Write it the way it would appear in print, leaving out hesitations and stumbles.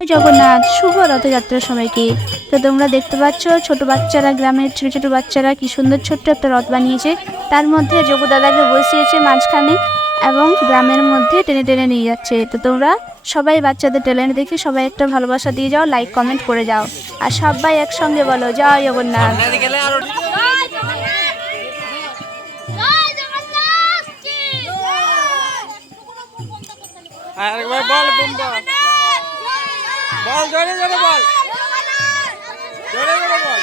জগন্নাথ, শুভ রথযাত্রার সবাইকে। তো তোমরা দেখতে পাচ্ছ ছোট বাচ্চারা, গ্রামের ছোট ছোট বাচ্চারা কি সুন্দর ছোট্ট একটা রথ বানিয়েছে। তার মধ্যে যোগু দাদাকে বসিয়েছে মাঝখানে এবং গ্রামের মধ্যে টেনে টেনে নিয়ে যাচ্ছে। তো তোমরা সবাই বাচ্চাদের ট্যালেন্ট দেখে সবাই একটা ভালোবাসা দিয়ে যাও, লাইক কমেন্ট করে যাও, আর সবাই একসঙ্গে বলো জয় জগন্নাথ। আরেকবার বল বুম্বা বল জোরে জোরে বল জোরে জোরে বল